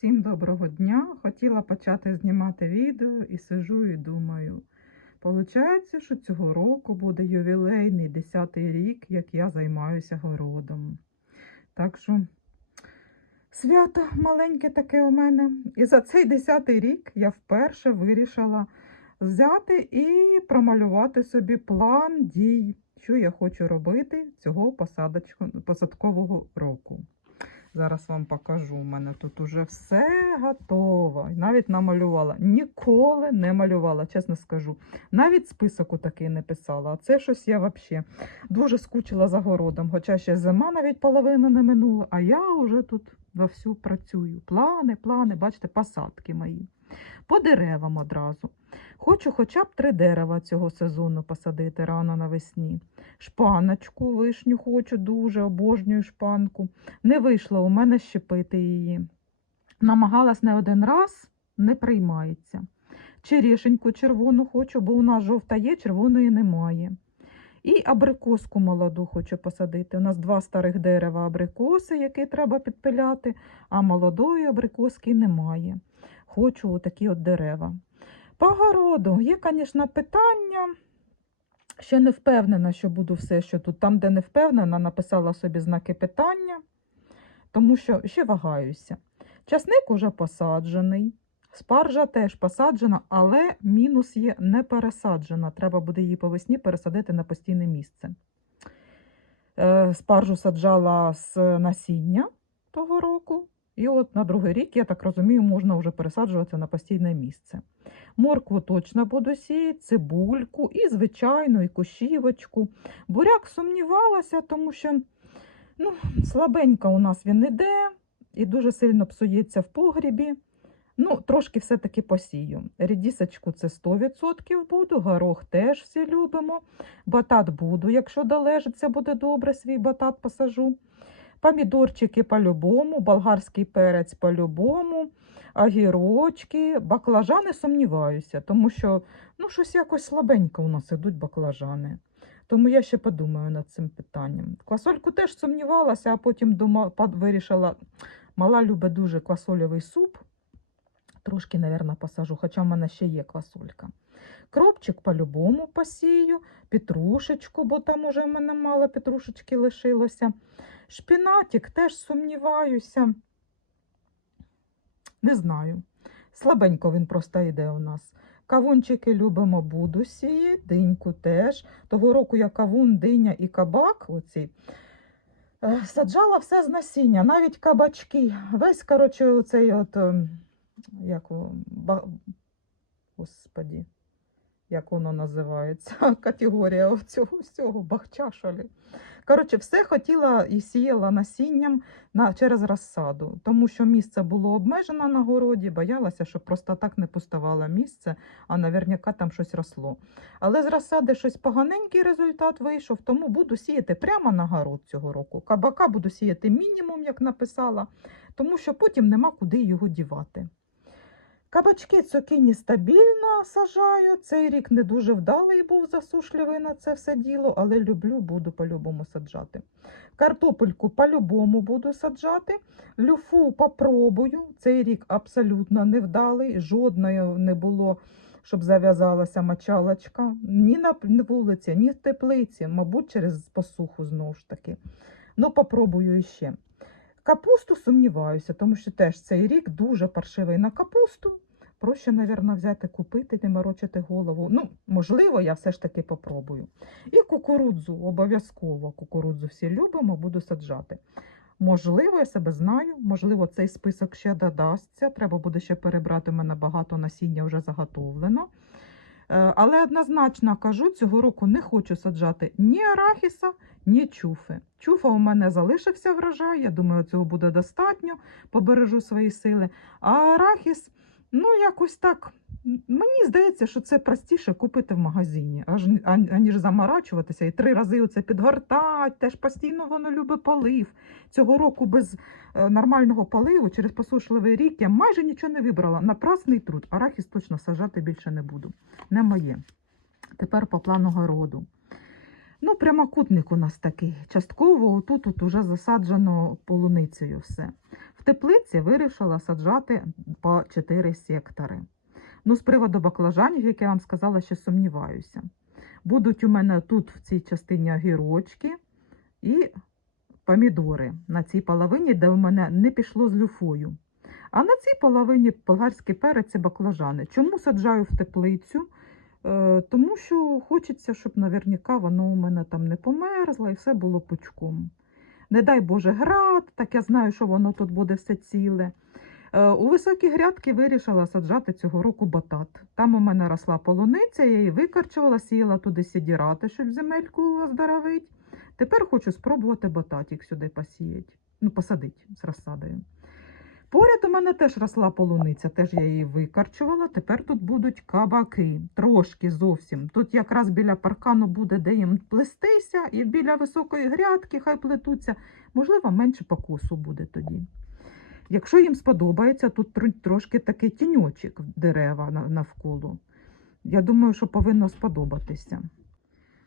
Всім доброго дня! Хотіла почати знімати відео і сижу і думаю. Получається, що цього року буде ювілейний 10-й рік, як я займаюся городом. Так що свято маленьке таке у мене. І за цей 10-й рік я вперше вирішила взяти і промалювати собі план дій, що я хочу робити цього посадкового року. Зараз вам покажу. У мене тут уже все готово. Навіть намалювала. Ніколи не малювала, чесно скажу. Навіть список такий не писала. А це щось я взагалі дуже скучила за городом. Хоча ще зима навіть половина не минула, а я вже тут вовсю працюю. Плани, плани, бачите, посадки мої. По деревам одразу. Хочу хоча б три дерева цього сезону посадити рано навесні. Шпаночку, вишню хочу дуже, обожнюю шпанку. Не вийшло у мене щепити її. Намагалась не один раз, не приймається. Черешеньку червону хочу, бо у нас жовта є, червоної немає. І абрикоску молоду хочу посадити. У нас два старих дерева абрикоси, які треба підпиляти, а молодої абрикоски немає. Хочу такі от дерева. По городу є, звісно, питання. Ще не впевнена, що буду все, що тут. Там, де не впевнена, написала собі знаки питання, тому що ще вагаюся. Часник уже посаджений, спаржа теж посаджена, але мінус є не пересаджена. Треба буде її по весні пересадити на постійне місце. Е, Спаржу саджала з насіння того року. І от на другий рік, я так розумію, можна вже пересаджувати на постійне місце. Моркву точно буду сіяти, цибульку і, звичайно, і кущівочку. Буряк сумнівалася, тому що ну, слабенько у нас він іде і дуже сильно псується в погрібі. Ну, трошки все-таки посію. Рідісочку це 100% буду, горох теж всі любимо. Батат буду, якщо долежиться, буде добре, свій батат посажу. Помідорчики по-любому, болгарський перець по-любому, огірочки, баклажани сумніваюся, тому що ну, щось якось слабенько у нас ідуть баклажани. Тому я ще подумаю над цим питанням. Квасольку теж сумнівалася, а потім дома, вирішила, мала любить дуже квасольовий суп. Трошки, мабуть, посажу, хоча в мене ще є квасолька. Кропчик по-любому посію, петрушечку, бо там уже в мене мало петрушечки лишилося. Шпінатик теж сумніваюся. Не знаю. Слабенько він просто йде у нас. Кавунчики любимо, буду сіяти, диньку теж. Того року я кавун, диня і кабак оці, е, саджала все з насіння, навіть кабачки. Весь, коротше, оцей от, ем, як, ба... господі, як воно називається, категорія цього всього, бахча, що. Коротше, все хотіла і сіяла насінням на, через розсаду, тому що місце було обмежено на городі, боялася, щоб просто так не пустувало місце, а наверняка там щось росло. Але з розсади щось поганенький результат вийшов, тому буду сіяти прямо на город цього року. Кабака буду сіяти мінімум, як написала, тому що потім нема куди його дівати. Кабачки цукіні стабільно сажаю. Цей рік не дуже вдалий був засушливий на це все діло, але люблю, буду по-любому саджати. Картопельку по-любому буду саджати. Люфу попробую. Цей рік абсолютно невдалий, жодної не було, щоб зав'язалася мочалочка. Ні на вулиці, ні в теплиці, мабуть, через посуху знову ж таки. Ну, попробую іще. Капусту сумніваюся, тому що теж цей рік дуже паршивий на капусту. Проще, мабуть, взяти, купити, не морочити голову. Ну, можливо, я все ж таки попробую. І кукурудзу, обов'язково кукурудзу всі любимо, буду саджати. Можливо, я себе знаю, можливо, цей список ще додасться. Треба буде ще перебрати, у мене багато насіння вже заготовлено. Е, Але однозначно кажу, цього року не хочу саджати ні арахіса, ні чуфи. Чуфа у мене залишився врожай, я думаю, цього буде достатньо, побережу свої сили. А арахіс, ну якось так. Мені здається, що це простіше купити в магазині, аж аніж заморачуватися і три рази оце підгортати. Теж постійно воно любить полив. Цього року без е, нормального поливу через посушливий рік я майже нічого не вибрала. Напрасний труд. Арахіс точно сажати більше не буду. Не моє. Тепер по плану городу. Ну, прямокутник у нас такий. Частково отут от уже засаджено полуницею все. В теплиці вирішила саджати по 4 сектори. Ну, з приводу баклажанів, як я вам сказала, ще сумніваюся. Будуть у мене тут в цій частині огірочки і помідори на цій половині, де у мене не пішло з люфою. А на цій половині болгарський перець і баклажани. Чому саджаю в теплицю? Е, тому що хочеться, щоб наверняка воно у мене там не померзло і все було пучком. Не дай Боже град, так я знаю, що воно тут буде все ціле. Е, У високі грядки вирішила саджати цього року батат. Там у мене росла полуниця, я її викарчувала, сіяла туди сідірати, щоб земельку оздоровити. Тепер хочу спробувати бататик сюди посіяти. Ну, посадити з розсадою. Поряд у мене теж росла полуниця, теж я її викарчувала. Тепер тут будуть кабаки, трошки зовсім. Тут якраз біля паркану буде де їм плестися, і біля високої грядки хай плетуться. Можливо, менше покосу буде тоді. Якщо їм сподобається, тут трошки такий тіньочок дерева навколо. Я думаю, що повинно сподобатися.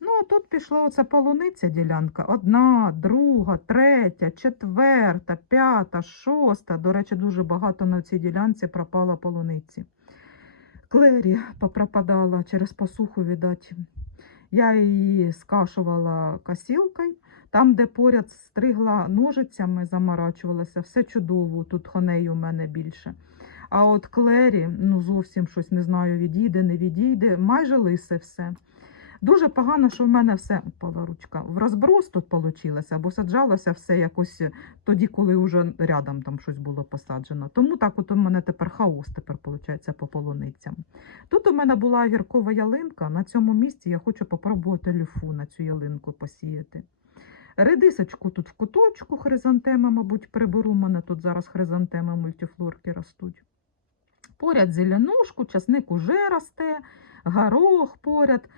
Ну, а тут пішла оця полуниця ділянка. Одна, друга, третя, четверта, п'ята, шоста. До речі, дуже багато на цій ділянці пропало полуниці. Клері попропадала через посуху, віддать. Я її скашувала косілкою. Там, де поряд стригла ножицями, заморачувалася, все чудово. Тут хоней у мене більше. А от Клері, ну зовсім щось не знаю, відійде, не відійде, майже лисе все. Дуже погано, що в мене все упала ручка. В розброс тут вийшло, бо саджалося все якось тоді, коли вже рядом там щось було посаджено. Тому так от у мене тепер хаос тепер виходить по полуницям. Тут у мене була гіркова ялинка. На цьому місці я хочу попробувати люфу на цю ялинку посіяти. Редисочку тут в куточку хризантеми, мабуть, приберу. У мене тут зараз хризантеми мультифлорки ростуть. Поряд зеленушку, часник уже росте, горох поряд.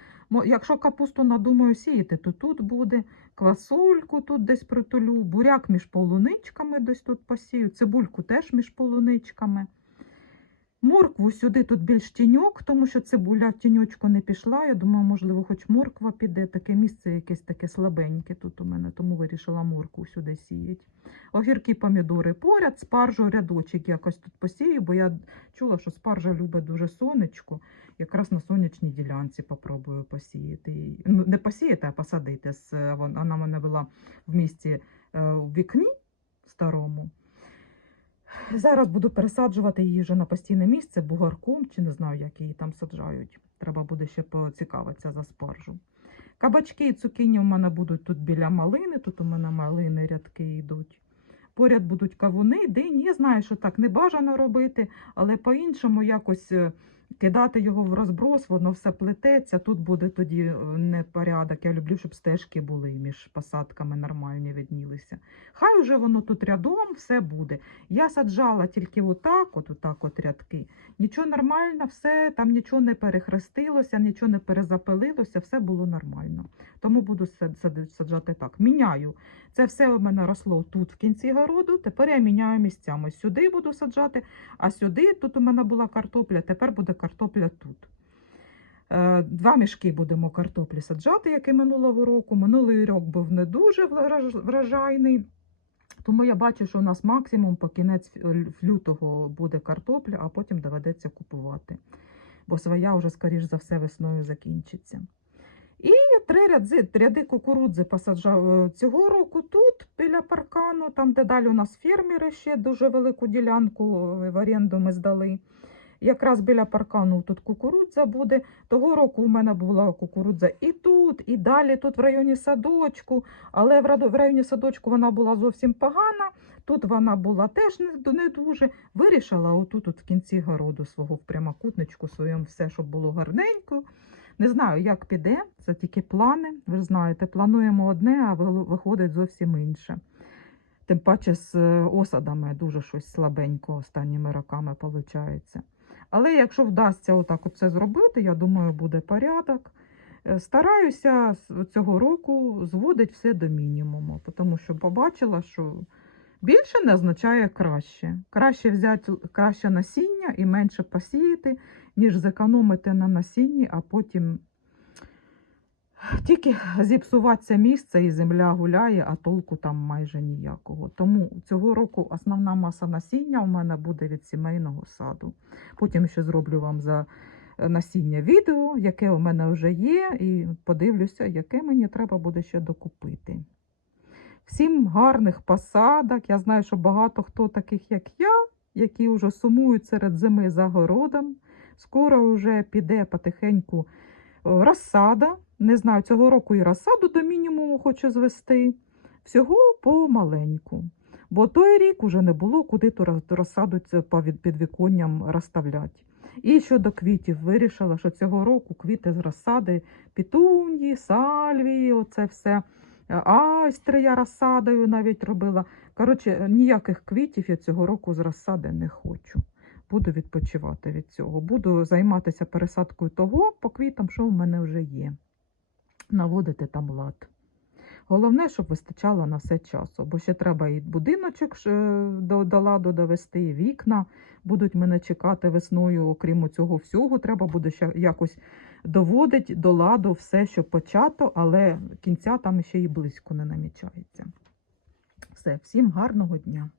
Якщо капусту надумаю сіяти, то тут буде, квасольку тут десь притулю, буряк між полуничками десь тут посію, цибульку теж між полуничками. Моркву сюди тут більш тіньок, тому що цибуля в тіньочку не пішла. Я думаю, можливо, хоч морква піде. Таке місце якесь таке слабеньке тут у мене, тому вирішила моркву сюди сіяти. Огірки, помідори поряд, спаржу рядочок якось тут посію, бо я чула, що спаржа любить дуже сонечко. Якраз на сонячній ділянці попробую посіяти. Ну, не посіяти, а посадити. Е, Вона мене була в місті е, в вікні старому. Зараз буду пересаджувати її вже на постійне місце бугарком, чи не знаю, як її там саджають. Треба буде ще поцікавитися за спаржу. Кабачки і цукіні у мене будуть тут біля малини. Тут у мене малини рядки йдуть. Поряд будуть кавуни, дині. Я знаю, що так не бажано робити, але по-іншому якось е, кидати його в розброс, воно все плететься. Тут буде тоді е, непорядок. Я люблю, щоб стежки були між посадками нормальні виднілися. Хай уже воно тут рядом все буде. Я саджала тільки отак, от, отак от рядки. Нічого нормально, все, там нічого не перехрестилося, нічого не перезапилилося, все було нормально. Тому буду сад- сад- саджати так. Міняю. Це все у мене росло тут в кінці городу. Тепер я міняю місцями. Сюди буду саджати, а сюди тут у мене була картопля, тепер буде картопля тут. Е, Два мішки будемо картоплі саджати, як і минулого року. Минулий рік був не дуже враж- врожайний. Тому я бачу, що у нас максимум по кінець лютого буде картопля, а потім доведеться купувати. Бо своя вже, скоріш за все, весною закінчиться. Три ряди, ряди кукурудзи посаджав е, цього року тут, біля паркану, там, де далі у нас фермери ще дуже велику ділянку е, в оренду ми здали. Якраз біля паркану тут кукурудза буде. Того року у мене була кукурудза і тут, і далі тут в районі садочку. Але в районі садочку вона була зовсім погана. Тут вона була теж не дуже. Вирішила отут, от в кінці городу свого в прямокутничку своєму все, щоб було гарненько. Не знаю, як піде, це тільки плани. Ви ж знаєте, плануємо одне, а виходить зовсім інше. Тим паче з е, осадами дуже щось слабенько останніми роками виходить. Але якщо вдасться отак це зробити, я думаю, буде порядок. Е, Стараюся цього року зводити все до мінімуму, тому що побачила, що більше не означає краще. Краще взяти краще насіння і менше посіяти, ніж зекономити на насінні, а потім Тільки зіпсуватися місце і земля гуляє, а толку там майже ніякого. Тому цього року основна маса насіння у мене буде від сімейного саду. Потім ще зроблю вам за е, насіння відео, яке у мене вже є, і подивлюся, яке мені треба буде ще докупити. Всім гарних посадок. Я знаю, що багато хто таких, як я, які вже сумують серед зими за городом. Скоро вже піде потихеньку розсада. Не знаю, цього року і розсаду до мінімуму хочу звести. Всього помаленьку. Бо той рік уже не було куди ту розсаду від- підвіконням розставляти. І щодо квітів, вирішила, що цього року квіти з розсади, пітуньї, сальвії, оце все. Е, Айстри я розсадою навіть робила. Коротше, ніяких квітів я цього року з розсади не хочу. Буду відпочивати від цього. Буду займатися пересадкою того по квітам, що в мене вже є. Наводити там лад. Головне, щоб вистачало на все часу, бо ще треба і будиночок е, до, до ладу довести, і вікна будуть мене чекати весною, окрім цього всього, треба буде ще якось доводити до ладу все, що почато, але кінця там ще і близько не намічається. Все, всім гарного дня!